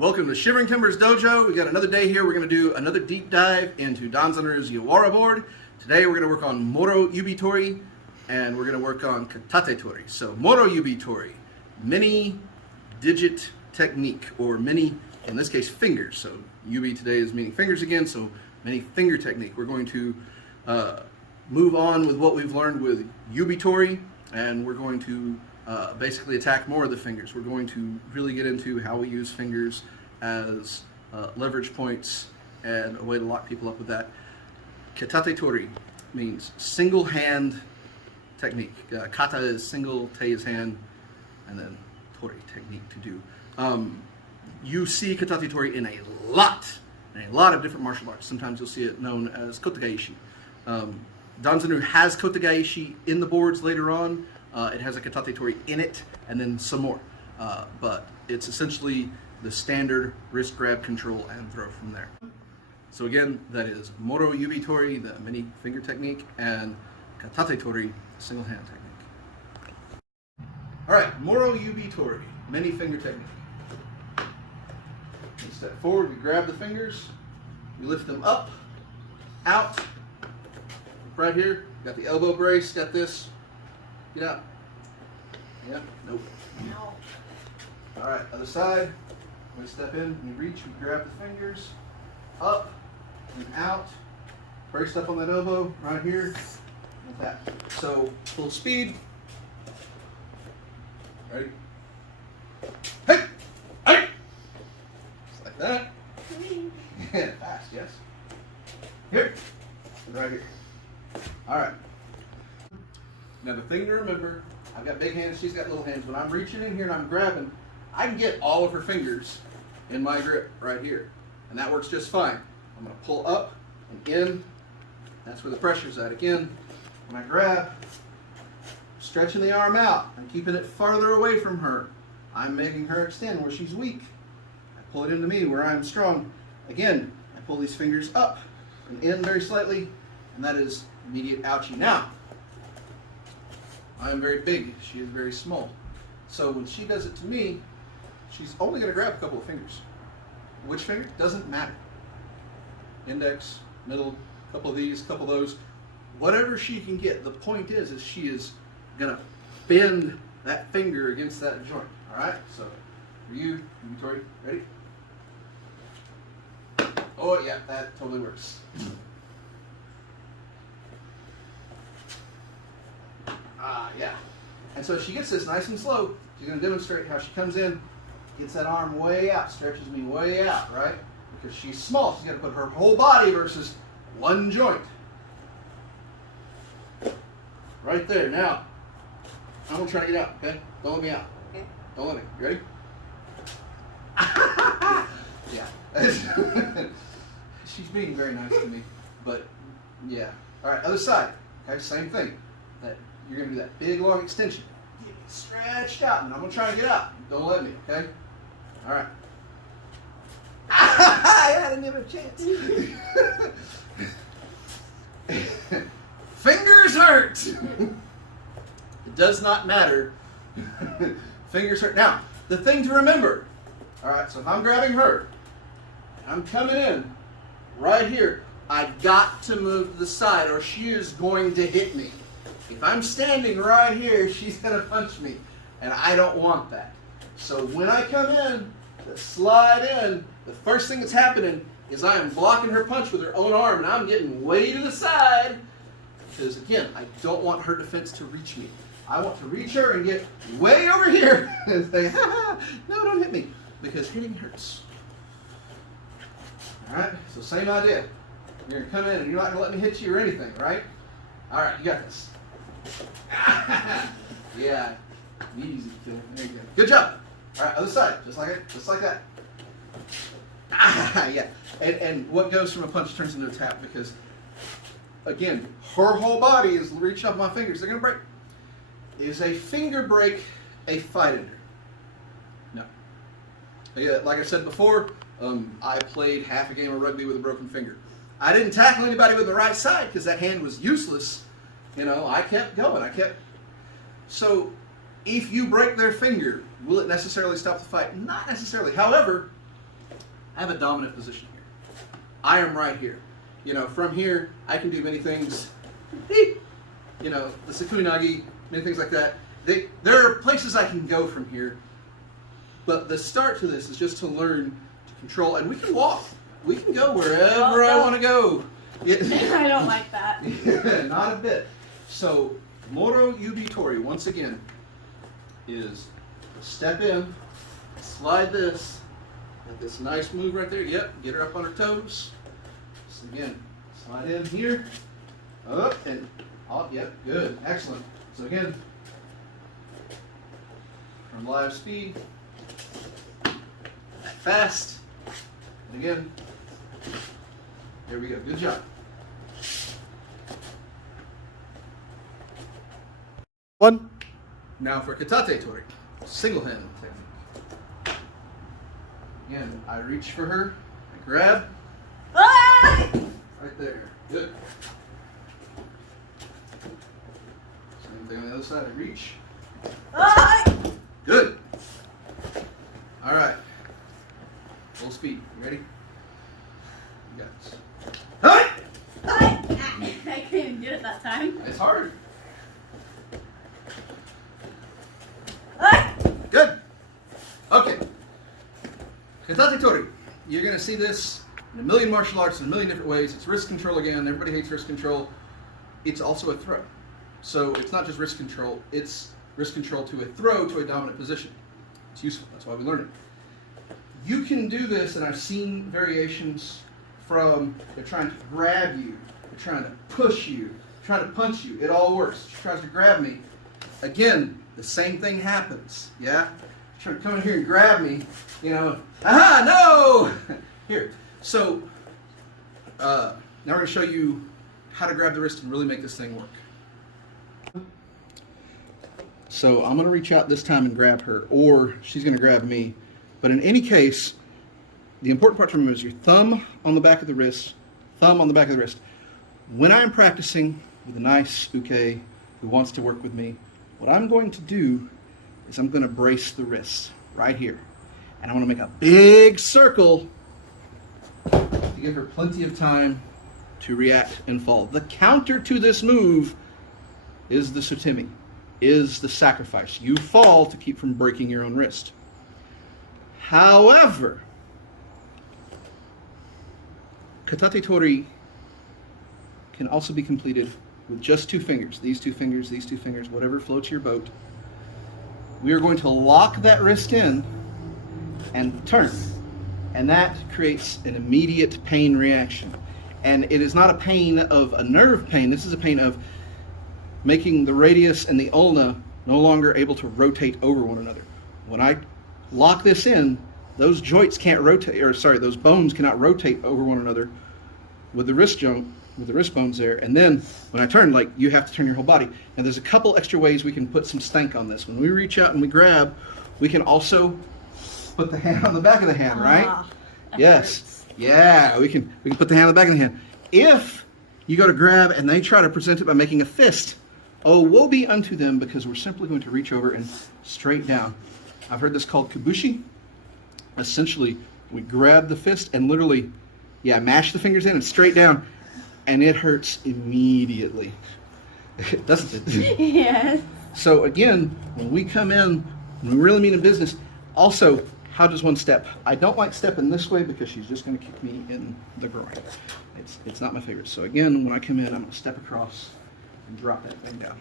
Welcome to Shivering Timbers Dojo. We got another day here. We're going to do another deep dive into Danzan Ryu's Yawara board. Today we're going to work on Moro Yubi Tori, and we're going to work on Katate Tori. So Moro Yubi Tori, many digit technique, or many, in this case, fingers. So Yubi today is meaning fingers again, so many finger technique. We're going to move on with what we've learned with Yubi Tori, and we're going to basically attack more of the fingers. We're going to really get into how we use fingers as leverage points and a way to lock people up with that. Katate Tori means single hand technique. Kata is single, te is hand, and then Tori, technique to do. You see Katate Tori in a lot of different martial arts. Sometimes you'll see it known as kotegaishi. Danzan Ryu has kotegaishi in the boards later on. It has a Katate Tori in it, and then some more. But it's essentially the standard wrist grab, control, and throw from there. So again, that is Moro Yubi Tori, the mini finger technique, and Katate Tori, single hand technique. All right, Moro Yubi Tori, mini finger technique. We step forward, we grab the fingers, we lift them up, out, right here, got the elbow brace, got this. Get out. Yeah, nope. No. All right, other side. We step in, we reach, we grab the fingers, up and out. Brace up on that elbow, right here, like that. So, full speed. Ready? Hey! Hey! Just like that. Yeah, fast, yes. Here. Right here. All right. Now the thing to remember, I've got big hands, she's got little hands. When I'm reaching in here and I'm grabbing, I can get all of her fingers in my grip right here. And that works just fine. I'm going to pull up and in. That's where the pressure's at. Again, when I grab, stretching the arm out and keeping it farther away from her. I'm making her extend where she's weak. I pull it into me where I'm strong. Again, I pull these fingers up and in very slightly, and that is immediate ouchie. Now, I am very big, she is very small. So when she does it to me, she's only going to grab a couple of fingers. Which finger? Doesn't matter. Index, middle, couple of these, couple of those. Whatever she can get. The point is she is going to bend that finger against that joint. All right? So, for you, Tori, ready? Oh yeah, that totally works. Yeah. And so she gets this nice and slow. She's going to demonstrate how she comes in, gets that arm way out, stretches me way out, right? Because she's small. She's got to put her whole body versus one joint. Right there. Now, I'm going to try to get out, okay? Don't let me out. Okay. Don't let me. You ready? Yeah. She's being very nice to me, but yeah. All right, other side. Okay, same thing. You're going to do that big, long extension. Get stretched out, and I'm going to try to get out. Don't let me, okay? All right. I didn't give it a chance. Fingers hurt. It does not matter. Fingers hurt. Now, the thing to remember, all right, so if I'm grabbing her, and I'm coming in right here, I've got to move to the side, or she is going to hit me. If I'm standing right here, she's going to punch me, and I don't want that. So when I come in, to slide in, the first thing that's happening is I am blocking her punch with her own arm, and I'm getting way to the side, because again, I don't want her defense to reach me. I want to reach her and get way over here and say, no, don't hit me, because hitting hurts. All right, so same idea. You're going to come in, and you're not going to let me hit you or anything, right? All right, you got this. Yeah, easy. There you go. Good job. All right, other side, just like it, just like that. Yeah, and what goes from a punch turns into a tap because, again, her whole body is reaching up my fingers. They're gonna break. Is a finger break a fight ender? No. Yeah, like I said before, I played half a game of rugby with a broken finger. I didn't tackle anybody with the right side because that hand was useless. You know, I kept going. So, if you break their finger, will it necessarily stop the fight? Not necessarily. However, I have a dominant position here. I am right here. You know, from here, I can do many things. You know, the Sekunagi, many things like that. There are places I can go from here, but the start to this is just to learn to control, and we can walk. We can go wherever I want to go. I don't like that. Yeah, not a bit. So, Moro Yubi Tori, once again, is step in, slide this, get this nice move right there. Yep, get her up on her toes. So again, slide in here, up and up. Yep, good, excellent. So again, from live speed, fast, and again, there we go. Good job. One. Now for Katate Tori, single hand technique. Again, I reach for her, I grab, Ah! right there, good. Same thing on the other side, I reach, Ah! good. All right, full speed, you ready? You got this. Hi! I couldn't even do it that time. It's hard. Ah! Good. Okay. Katate Tori. You're going to see this in a million martial arts in a million different ways. It's wrist control again. Everybody hates wrist control. It's also a throw. So it's not just wrist control. It's wrist control to a throw to a dominant position. It's useful. That's why we learn it. You can do this, and I've seen variations from they're trying to grab you, they're trying to push you, trying to punch you. It all works. She tries to grab me. Again, the same thing happens, yeah? Trying to come in here and grab me, you know, aha, no! Here, so now we're going to show you how to grab the wrist and really make this thing work. So I'm going to reach out this time and grab her, or she's going to grab me. But in any case, the important part to remember is your thumb on the back of the wrist, thumb on the back of the wrist. When I'm practicing with a nice uke who wants to work with me, what I'm going to do is I'm going to brace the wrist right here. And I want to make a big circle to give her plenty of time to react and fall. The counter to this move is the sutemi, is the sacrifice. You fall to keep from breaking your own wrist. However, Katate Tori can also be completed with just two fingers, these two fingers, whatever floats your boat. We are going to lock that wrist in and turn. And that creates an immediate pain reaction. And it is not a pain of a nerve pain, this is a pain of making the radius and the ulna no longer able to rotate over one another. When I lock this in, those joints can't rotate, or sorry, those bones cannot rotate over one another with the wrist joint, with the wrist bones there. And then when I turn, like, you have to turn your whole body. And there's a couple extra ways we can put some stank on this. When we reach out and we grab, we can also put the hand on the back of the hand, right? Yes. Hurts. Yeah, we can put the hand on the back of the hand. If you go to grab and they try to present it by making a fist, oh, woe be unto them, because we're simply going to reach over and straight down. I've heard this called kabushi. Essentially, we grab the fist and literally, mash the fingers in and straight down, and it hurts immediately. Doesn't it? Yes. So again, when we come in, when we really mean in business, also, how does one step? I don't like stepping this way because she's just going to kick me in the groin. It's not my favorite. So again, when I come in, I'm going to step across and drop that thing down.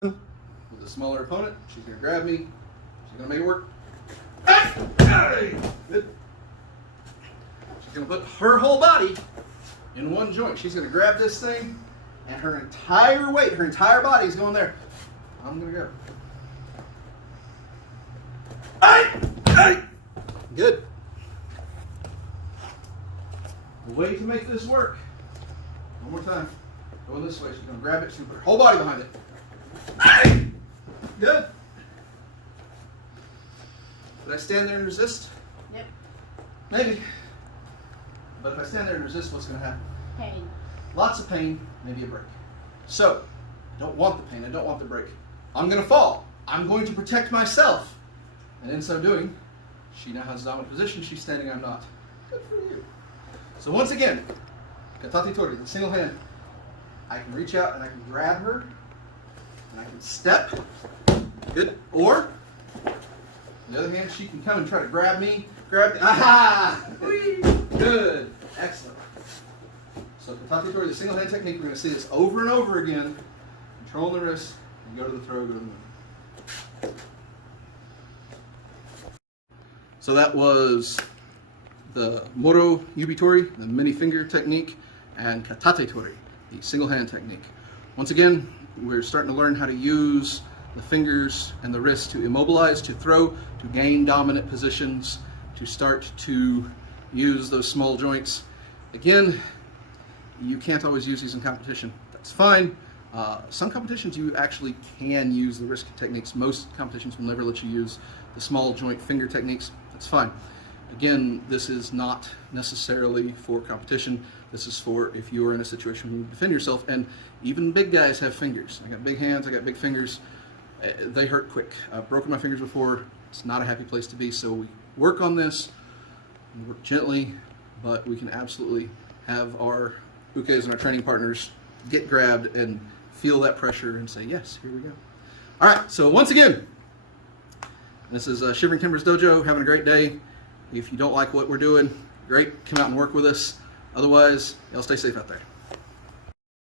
With a smaller opponent, she's going to grab me. She's going to make it work. Good. She's going to put her whole body in one joint. She's going to grab this thing, and her entire weight, her entire body is going there. I'm going to go. Good. The way to make this work, one more time, going this way. She's going to grab it, she's going to put her whole body behind it. Good. Did I stand there and resist? Yep. Maybe. But if I stand there and resist, what's going to happen? Pain. Lots of pain, maybe a break. So, I don't want the pain, I don't want the break. I'm going to fall. I'm going to protect myself. And in so doing, She now has dominant position. She's standing, I'm not. Good for you. So once again, Katate Tori, the single hand. I can reach out and I can grab her. And I can step. Good. Or, on the other hand, she can come and try to grab me. Grab me. Aha! Good. Excellent. So Katate Tori, the single hand technique, we're going to see this over and over again. Control the wrist, and go to the throw, go to the move. So that was the Moro Yubi Tori, the mini finger technique, and Katate Tori, the single hand technique. Once again, we're starting to learn how to use the fingers and the wrist to immobilize, to throw, to gain dominant positions, to start to use those small joints. Again, you can't always use these in competition. That's fine. Some competitions you actually can use the wrist techniques. Most competitions will never let you use the small joint finger techniques. That's fine. Again, this is not necessarily for competition. This is for if you're in a situation where you defend yourself. And even big guys have fingers. I got big hands, I got big fingers. They hurt quick. I've broken my fingers before. It's not a happy place to be. So we work on this, we work gently, but we can absolutely have our ukes and our training partners get grabbed and feel that pressure and say, yes, here we go. All right, so once again, this is Shivering Timbers Dojo, having a great day. If you don't like what we're doing, great, come out and work with us. Otherwise, y'all stay safe out there.